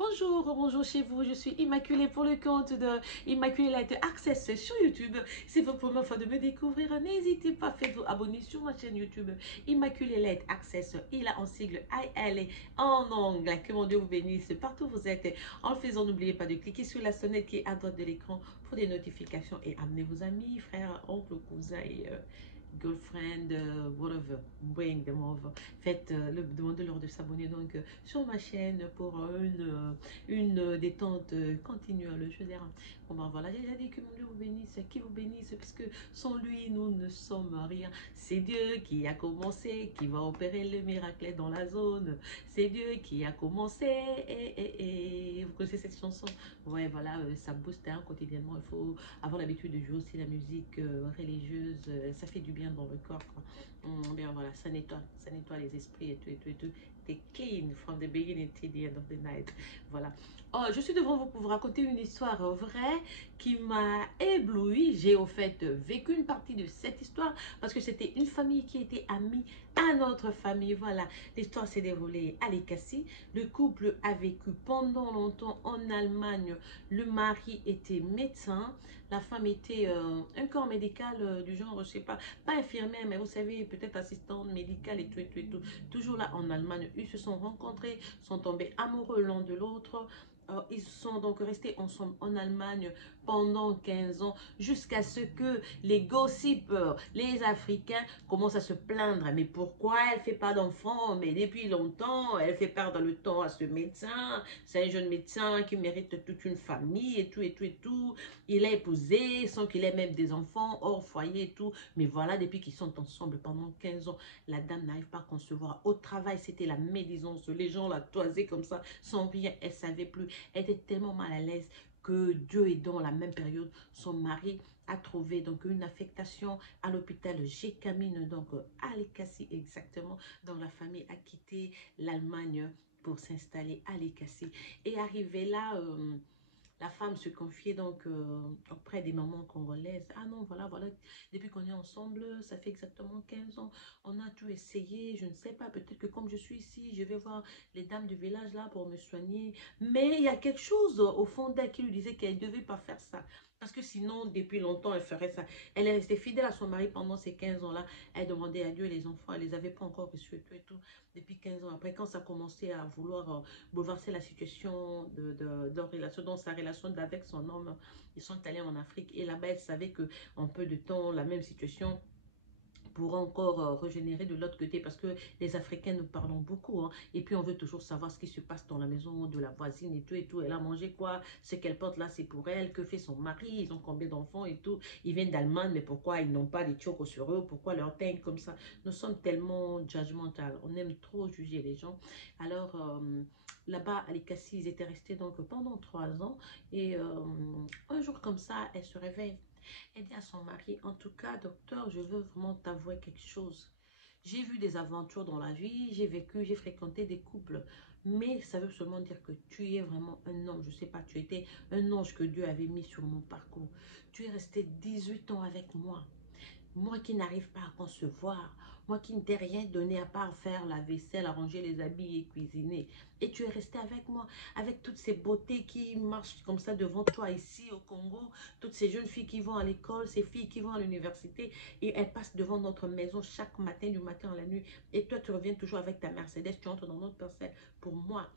Bonjour, bonjour chez vous. Je suis Immaculée pour le compte de Immaculée Light Access sur YouTube. C'est votre première fois de me découvrir. N'hésitez pas, faites-vous abonner sur ma chaîne YouTube Immaculée Light Access. Il a en sigle IL en anglais. Que mon Dieu vous bénisse partout où vous êtes. En le faisant, n'oubliez pas de cliquer sur la sonnette qui est à droite de l'écran pour des notifications et amenez vos amis, frères, oncles, cousins et girlfriend, whatever, bring them over. Faites demandez-leur de s'abonner donc sur ma chaîne pour une détente continuelle. Je veux dire, bon ben voilà, j'ai déjà dit que mon Dieu vous bénisse, qui vous bénisse, parce que sans lui, nous ne sommes rien. C'est Dieu qui a commencé, qui va opérer le miracle dans la zone. C'est Dieu qui a commencé. Et vous connaissez cette chanson? Ouais, voilà, ça booste hein, quotidiennement. Il faut avoir l'habitude de jouer aussi la musique religieuse. Ça fait du bien dans le corps, quoi. Bien voilà, ça nettoie les esprits et tout, et tout, et tout. T'es clean from the beginning to the end of the night. Voilà. Oh, je suis devant vous pour vous raconter une histoire vraie qui m'a ébloui. J'ai au fait vécu une partie de cette histoire parce que c'était une famille qui était amie à notre famille. Voilà, l'histoire s'est déroulée à Likasi. Le couple a vécu pendant longtemps en Allemagne. Le mari était médecin, la femme était un corps médical du genre, je sais pas, pas infirmière, mais vous savez, peut-être assistante médicale et tout, et tout, et tout. Toujours là en Allemagne, ils se sont rencontrés, sont tombés amoureux l'un de l'autre. Ils sont donc restés ensemble en Allemagne pendant 15 ans jusqu'à ce que les gossipers, les Africains commencent à se plaindre. Mais pourquoi elle ne fait pas d'enfant? Mais depuis longtemps, elle fait perdre le temps à ce médecin. C'est un jeune médecin qui mérite toute une famille et tout, et tout, et tout. Il a épousé sans qu'il ait même des enfants, hors foyer et tout. Mais voilà, depuis qu'ils sont ensemble pendant 15 ans, la dame n'arrive pas à concevoir. Au travail, c'était la médisance. Les gens la toisaient comme ça, sans rien. Elle ne savait plus. Elle était tellement mal à l'aise que Dieu aidant, la même période, son mari a trouvé donc une affectation à l'hôpital Gécamine, donc à Likasi exactement. Donc la famille a quitté l'Allemagne pour s'installer à Likasi. Et arrivé là, la femme se confiait donc auprès des mamans congolaises. Ah non, voilà, voilà, depuis qu'on est ensemble, ça fait exactement 15 ans. On a tout essayé, je ne sais pas, peut-être que comme je suis ici, je vais voir les dames du village là pour me soigner. Mais il y a quelque chose au fond d'elle qui lui disait qu'elle ne devait pas faire ça. Parce que sinon, depuis longtemps, elle ferait ça. Elle est restée fidèle à son mari pendant ces 15 ans-là. Elle demandait à Dieu les enfants, elle ne les avait pas encore reçus et tout et tout. Depuis 15 ans après, quand ça a commencé à vouloir bouleverser la situation de relation, dans sa relation avec son homme. Ils sont allés en Afrique et là-bas, elle savait qu'en peu de temps, la même situation pour encore régénérer de l'autre côté parce que les Africains nous parlons beaucoup hein, et puis on veut toujours savoir ce qui se passe dans la maison de la voisine et tout et tout. Elle a mangé quoi? Ce qu'elle porte là c'est pour elle. Que fait son mari? Ils ont combien d'enfants et tout? Ils viennent d'Allemagne mais pourquoi ils n'ont pas des chocos sur eux? Pourquoi leur teint comme ça? Nous sommes tellement judgmental. On aime trop juger les gens. Alors là-bas à Likasi ils étaient restés donc pendant 3 ans et un jour comme ça elle se réveille. Elle dit à son mari, en tout cas, docteur, je veux vraiment t'avouer quelque chose. J'ai vu des aventures dans la vie, j'ai vécu, j'ai fréquenté des couples, mais ça veut seulement dire que tu es vraiment un ange. Je sais pas, tu étais un ange que Dieu avait mis sur mon parcours. Tu es resté 18 ans avec moi. Moi qui n'arrive pas à concevoir, moi qui ne t'ai rien donné à part faire la vaisselle, arranger les habits et cuisiner. Et tu es resté avec moi, avec toutes ces beautés qui marchent comme ça devant toi ici au Congo, toutes ces jeunes filles qui vont à l'école, ces filles qui vont à l'université, et elles passent devant notre maison chaque matin, du matin à la nuit. Et toi, tu reviens toujours avec ta Mercedes, tu entres dans notre parcelle. Pour moi,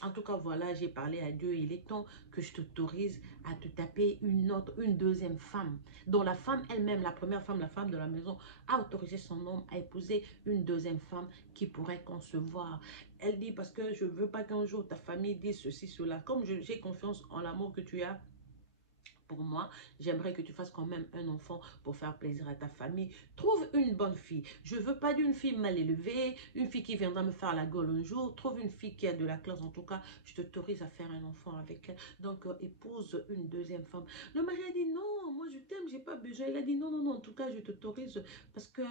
en tout cas, voilà, j'ai parlé à Dieu. Il est temps que je t'autorise à te taper une deuxième femme. Dont la femme elle-même, la première femme, la femme de la maison, a autorisé son homme à épouser une deuxième femme qui pourrait concevoir. Elle dit, parce que je ne veux pas qu'un jour ta famille dise ceci, cela. Comme j'ai confiance en l'amour que tu as pour moi, j'aimerais que tu fasses quand même un enfant pour faire plaisir à ta famille. Trouve une bonne fille. Je ne veux pas d'une fille mal élevée, une fille qui viendra me faire la gueule un jour. Trouve une fille qui a de la classe. En tout cas, je t'autorise à faire un enfant avec elle. Donc, épouse une deuxième femme. Le mari a dit non, moi je t'aime, j'ai pas besoin. Il a dit non, non, non, en tout cas, je t'autorise parce que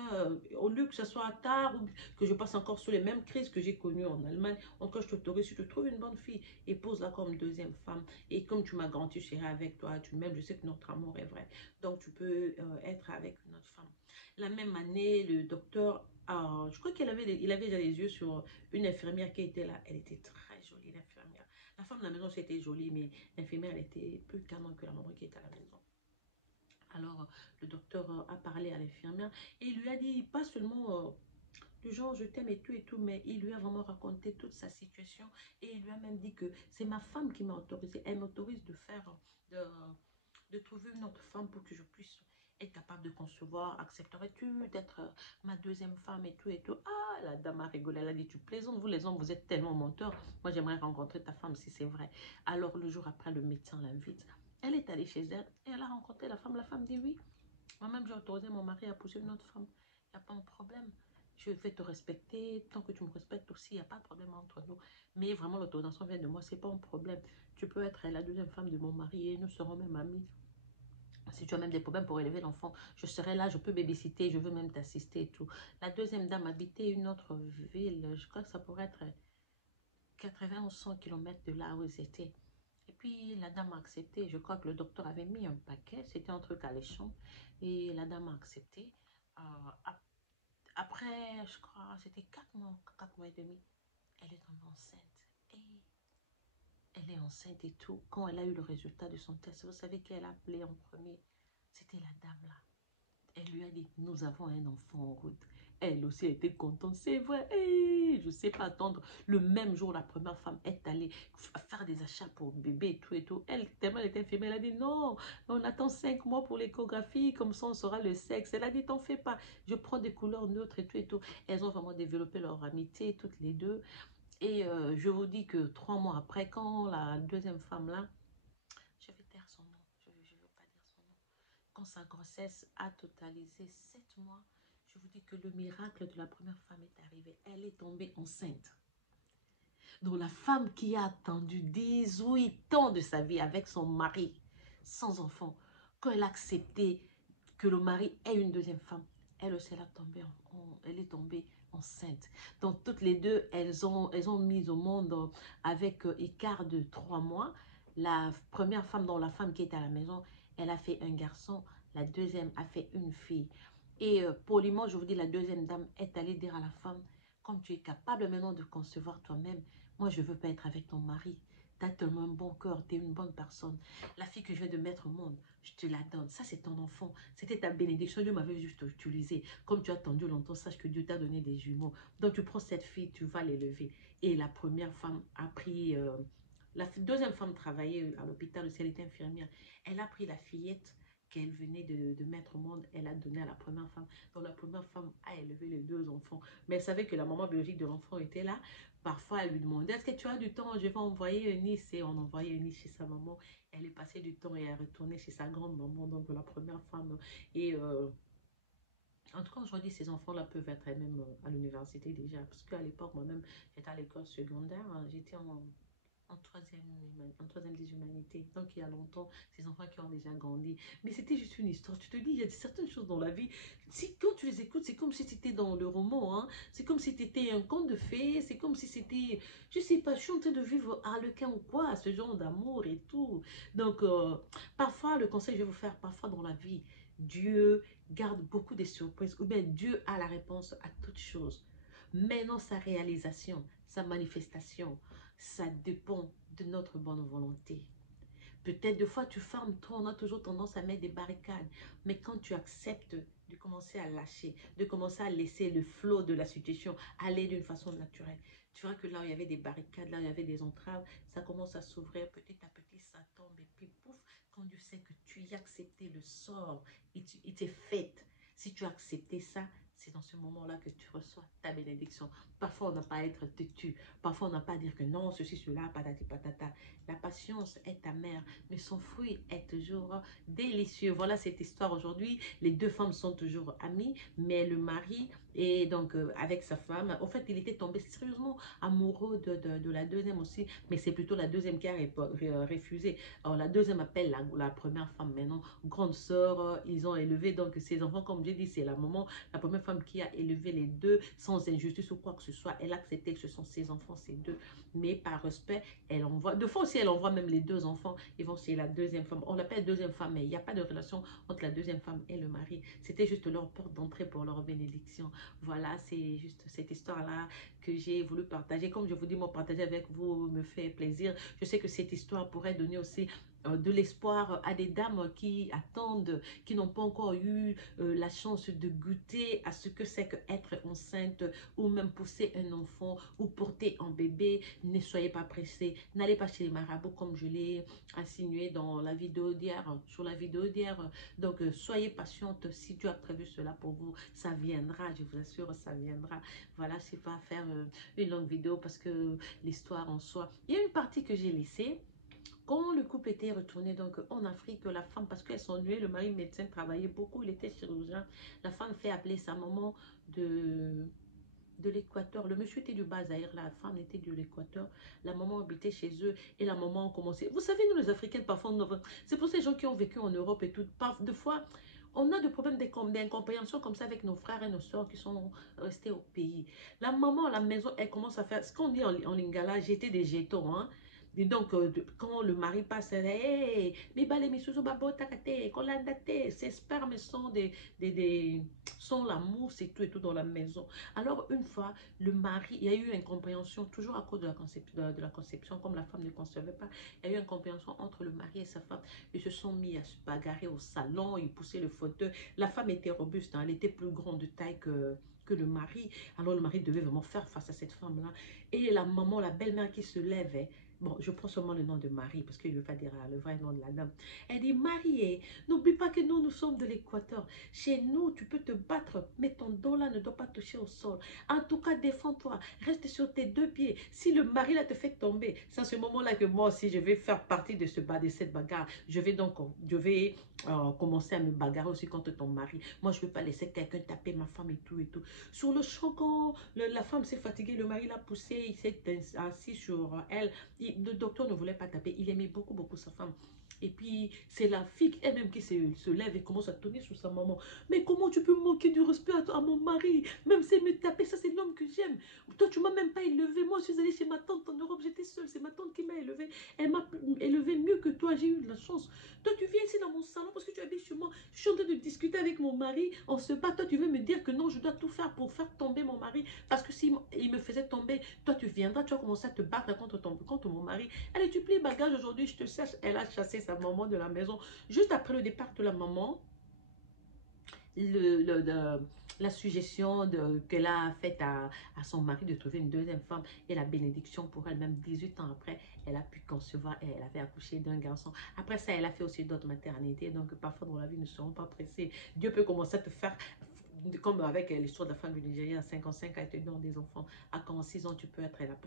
au lieu que ce soit tard ou que je passe encore sur les mêmes crises que j'ai connues en Allemagne, en tout cas, je t'autorise. Si tu trouves une bonne fille, épouse-la comme deuxième femme. Et comme tu m'as garanti, je serai avec toi, tu m'aimes problème, je sais que notre amour est vrai. Donc, tu peux être avec une autre femme. La même année, le docteur, je crois il avait déjà les yeux sur une infirmière qui était là. Elle était très jolie, l'infirmière. La femme de la maison, c'était jolie, mais l'infirmière, elle était plus canon que la maman qui était à la maison. Alors, le docteur a parlé à l'infirmière et il lui a dit, pas seulement du genre je t'aime et tout, mais il lui a vraiment raconté toute sa situation et il lui a même dit que c'est ma femme qui m'a autorisé. Elle m'autorise de faire, de, de trouver une autre femme pour que je puisse être capable de concevoir. Accepterais-tu d'être ma deuxième femme et tout et tout. Ah, la dame a rigolé, elle a dit, tu plaisantes, vous les hommes, vous êtes tellement menteurs. Moi, j'aimerais rencontrer ta femme si c'est vrai. Alors, le jour après, le médecin l'invite. Elle est allée chez elle et elle a rencontré la femme. La femme dit oui. Moi-même, j'ai autorisé mon mari à pousser une autre femme. Il n'y a pas de problème. Je vais te respecter. Tant que tu me respectes aussi, il n'y a pas de problème entre nous. Mais vraiment, l'autorisation vient de moi. Ce n'est pas un problème. Tu peux être la deuxième femme de mon mari et nous serons même amis. Si tu as même des problèmes pour élever l'enfant, je serai là, je peux babysitter, je veux même t'assister et tout. La deuxième dame habitait une autre ville. Je crois que ça pourrait être 80 ou 100 km de là où ils étaient. Et puis, la dame a accepté. Je crois que le docteur avait mis un paquet. C'était un truc alléchant. Et la dame a accepté. Après, je crois, c'était 4 mois et demi. Elle est tombée enceinte. Et elle est enceinte et tout. Quand elle a eu le résultat de son test, vous savez qui elle a appelé en premier? C'était la dame là. Elle lui a dit, nous avons un enfant en route. Elle aussi était contente, c'est vrai. Hey, je ne sais pas attendre. Le même jour, la première femme est allée faire des achats pour bébé et tout et tout. Elle, tellement elle était infirmière, elle a dit, non, on attend 5 mois pour l'échographie, comme ça on saura le sexe. Elle a dit, t'en fais pas, je prends des couleurs neutres et tout et tout. Elles ont vraiment développé leur amitié, toutes les deux. Et je vous dis que 3 mois après, quand la deuxième femme là, je vais taire son nom, je ne veux pas dire son nom. Quand sa grossesse a totalisé 7 mois, je vous dis que le miracle de la première femme est arrivé. Elle est tombée enceinte. Donc la femme qui a attendu 18 ans de sa vie avec son mari, sans enfant, quand elle a accepté que le mari ait une deuxième femme, elle aussi, elle est tombée enceinte. Donc toutes les deux, elles ont mis au monde avec écart de 3 mois. La première femme, dont la femme qui était à la maison, elle a fait un garçon. La deuxième a fait une fille. Et poliment, je vous dis, la deuxième dame est allée dire à la femme, comme tu es capable maintenant de concevoir toi-même, moi je ne veux pas être avec ton mari. Tu as tellement un bon cœur, tu es une bonne personne. La fille que je viens de mettre au monde, je te la donne. Ça, c'est ton enfant. C'était ta bénédiction. Dieu m'avait juste utilisé. Comme tu as attendu longtemps, sache que Dieu t'a donné des jumeaux. Donc, tu prends cette fille, tu vas l'élever. Et la première femme a pris... la deuxième femme travaillait à l'hôpital, elle était infirmière. Elle a pris la fillette qu'elle venait de mettre au monde, elle a donné à la première femme. Donc la première femme a élevé les 2 enfants. Mais elle savait que la maman biologique de l'enfant était là. Parfois, elle lui demandait, est-ce que tu as du temps? Je vais envoyer un niece. Et on envoyait une niece chez sa maman. Elle est passée du temps et elle est retournée chez sa grande-maman, donc la première femme. Et en tout cas, aujourd'hui, ces enfants-là peuvent être même à l'université déjà. Parce qu'à l'époque, moi-même, j'étais à l'école secondaire. J'étais en troisième des humanités. Donc, il y a longtemps, ces enfants qui ont déjà grandi. Mais c'était juste une histoire. Tu te dis, il y a certaines choses dans la vie. Si, quand tu les écoutes, c'est comme si c'était dans le roman. Hein. C'est comme si c'était un conte de fées. C'est comme si c'était, je sais pas, je suis en train de vivre Harlequin ou quoi, ce genre d'amour et tout. Donc, parfois, le conseil que je vais vous faire, parfois dans la vie, Dieu garde beaucoup de surprises. Ou bien Dieu a la réponse à toutes choses. Maintenant, sa réalisation, sa manifestation, ça dépend de notre bonne volonté. Peut-être des fois tu fermes toi, on a toujours tendance à mettre des barricades. Mais quand tu acceptes de commencer à lâcher, de commencer à laisser le flot de la situation aller d'une façon naturelle, tu vois que là où il y avait des barricades, là où il y avait des entraves, ça commence à s'ouvrir petit à petit, ça tombe et puis pouf, quand tu sais que tu y as accepté le sort, il t'est fait. Si tu as accepté ça, c'est dans ce moment-là que tu reçois ta bénédiction. Parfois, on n'a pas à être têtu. Parfois, on n'a pas à dire que non, ceci, cela, patati patata. La patience est amère, mais son fruit est toujours délicieux. Voilà cette histoire aujourd'hui. Les 2 femmes sont toujours amies, mais le mari Et donc, avec sa femme, en fait, il était tombé sérieusement amoureux de la deuxième aussi, mais c'est plutôt la deuxième qui a refusé. Alors, la deuxième appelle la première femme maintenant, grande sœur, ils ont élevé donc ses enfants, comme j'ai dit, c'est la maman, la première femme qui a élevé les deux sans injustice ou quoi que ce soit. Elle a accepté que ce sont ses enfants, ses deux, mais par respect, elle envoie, deux fois aussi, elle envoie même les deux enfants, ils vont chez la deuxième femme. On l'appelle deuxième femme, mais il n'y a pas de relation entre la deuxième femme et le mari. C'était juste leur porte d'entrée pour leur bénédiction. Voilà, c'est juste cette histoire-là que j'ai voulu partager. Comme je vous dis, moi, partager avec vous me fait plaisir. Je sais que cette histoire pourrait donner aussi de l'espoir à des dames qui attendent, qui n'ont pas encore eu la chance de goûter à ce que c'est qu'être enceinte ou même pousser un enfant ou porter un bébé. Ne soyez pas pressés. N'allez pas chez les marabouts comme je l'ai insinué dans la vidéo d'hier, sur la vidéo d'hier. Donc, soyez patiente. Si Dieu a prévu cela pour vous, ça viendra. Je vous assure, ça viendra. Voilà, je ne vais pas faire une longue vidéo parce que l'histoire en soi. Il y a une partie que j'ai laissée. Quand le couple était retourné donc en Afrique, la femme, parce qu'elles s'ennuyaient, le mari médecin travaillait beaucoup, il était chirurgien. La femme fait appeler sa maman de l'Équateur. Le monsieur était du Bas-Aïr, la femme était de l'Équateur. La maman habitait chez eux et la maman a commencé. Vous savez, nous les Africains, parfois, c'est pour ces gens qui ont vécu en Europe et tout. Des fois, on a des problèmes d'incompréhension comme ça avec nos frères et nos soeurs qui sont restés au pays. La maman à la maison, elle commence à faire ce qu'on dit en lingala, jeter des jetons, hein. Et donc, quand le mari passe, elle hey, ces spermes sont sont la mousse et tout dans la maison. Alors, une fois, le mari, il y a eu incompréhension, toujours à cause de la conception, comme la femme ne concevait pas, il y a eu incompréhension entre le mari et sa femme. Ils se sont mis à se bagarrer au salon, ils poussaient le fauteuil. La femme était robuste, hein, elle était plus grande de taille que le mari. Alors, le mari devait vraiment faire face à cette femme-là. Et la maman, la belle-mère qui se lève, bon, je prends seulement le nom de Marie, parce qu'il ne veut pas dire le vrai nom de la dame. Elle dit, Marie, n'oublie pas que nous sommes de l'Équateur. Chez nous, tu peux te battre, mais ton dos là ne doit pas toucher au sol. En tout cas, défends-toi. Reste sur tes deux pieds. Si le mari là te fait tomber, c'est à ce moment-là que moi aussi, je vais faire partie de cette bagarre. Je vais commencer à me bagarrer aussi contre ton mari. Moi, je ne veux pas laisser quelqu'un taper ma femme et tout et tout. Sur le champ, quand la femme s'est fatiguée, le mari l'a poussée, il s'est assis sur elle. Le docteur ne voulait pas taper. Il aimait beaucoup, beaucoup sa femme. Et puis, c'est la fille elle-même qui se lève et commence à tourner sur sa maman. Mais comment tu peux manquer du respect à mon mari? Même s'il me taper, ça c'est l'homme que j'aime. Toi, tu m'as même pas élevé. Moi, je suis allée chez ma tante en Europe, j'étais seule. C'est ma tante qui m'a élevée. Elle m'a élevée mieux que toi. J'ai eu de la chance. Toi, tu viens ici dans mon salon parce que tu habites chez moi. Je suis en train de discuter avec mon mari. On se bat. Toi, tu veux me dire que non, je dois tout faire pour faire tomber mon mari. Parce que si il me faisait tomber, toi, tu viendras, tu vas commencer à te battre contre mon mari. Allez, tu plies bagage aujourd'hui, je te cherche. Elle a chassé sa maman de la maison. Juste après le départ de la maman, la suggestion qu'elle a faite à son mari de trouver une deuxième femme et la bénédiction pour elle, même 18 ans après, elle a pu concevoir et elle avait accouché d'un garçon. Après ça, elle a fait aussi d'autres maternités. Donc, parfois dans la vie, nous ne serons pas pressés. Dieu peut commencer à te faire, comme avec l'histoire de la femme du Nigeria, à 55 ans, elle te donne des enfants. À 46 ans,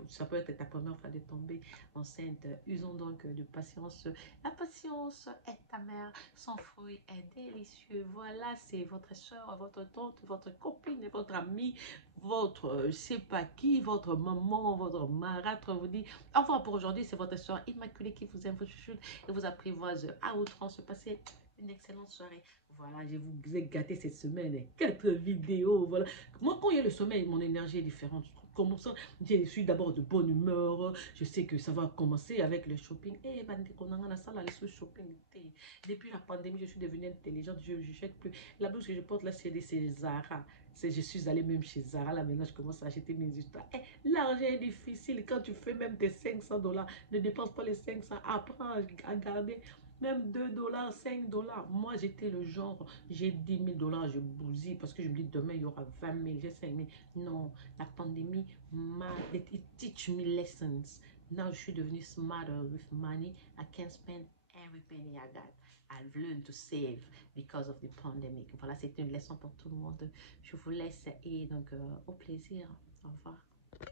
ça peut être ta première fois de tomber enceinte. Usons donc de patience. La patience est ta mère, son fruit est délicieux. Voilà, c'est votre soeur, votre tante, votre copine, votre amie, votre, je sais pas qui, votre maman, votre marâtre vous dit. Enfin, pour aujourd'hui, c'est votre soeur Immaculée qui vous aime, vous chuchote et vous apprivoise à outrance. Passez une excellente soirée. Voilà, je vous ai gâté cette semaine. 4 vidéos, voilà. Moi, quand il y a le sommeil, mon énergie est différente. Comme ça, je suis d'abord de bonne humeur. Je sais que ça va commencer avec le shopping. Eh, bande qu'on a la salle, le shopping. Depuis la pandémie, je suis devenue intelligente. Je ne jette plus. La blouse que je porte là, c'est Zara. Je suis allée même chez Zara. Là, maintenant, je commence à acheter mes histoires. Eh, l'argent est difficile. Quand tu fais même tes 500 dollars, ne dépense pas les 500. Apprends à garder même 2 dollars, 5 dollars. Moi, j'étais le genre, j'ai 10 000 dollars, je bousille parce que je me dis demain, il y aura 20 000, j'ai 5 000. Non, la pandémie it teach me lessons. Now, je suis devenue smarter with money. I can't spend every penny I got. I've learned to save because of the pandemic. Voilà, c'est une leçon pour tout le monde. Je vous laisse et donc au plaisir. Au revoir.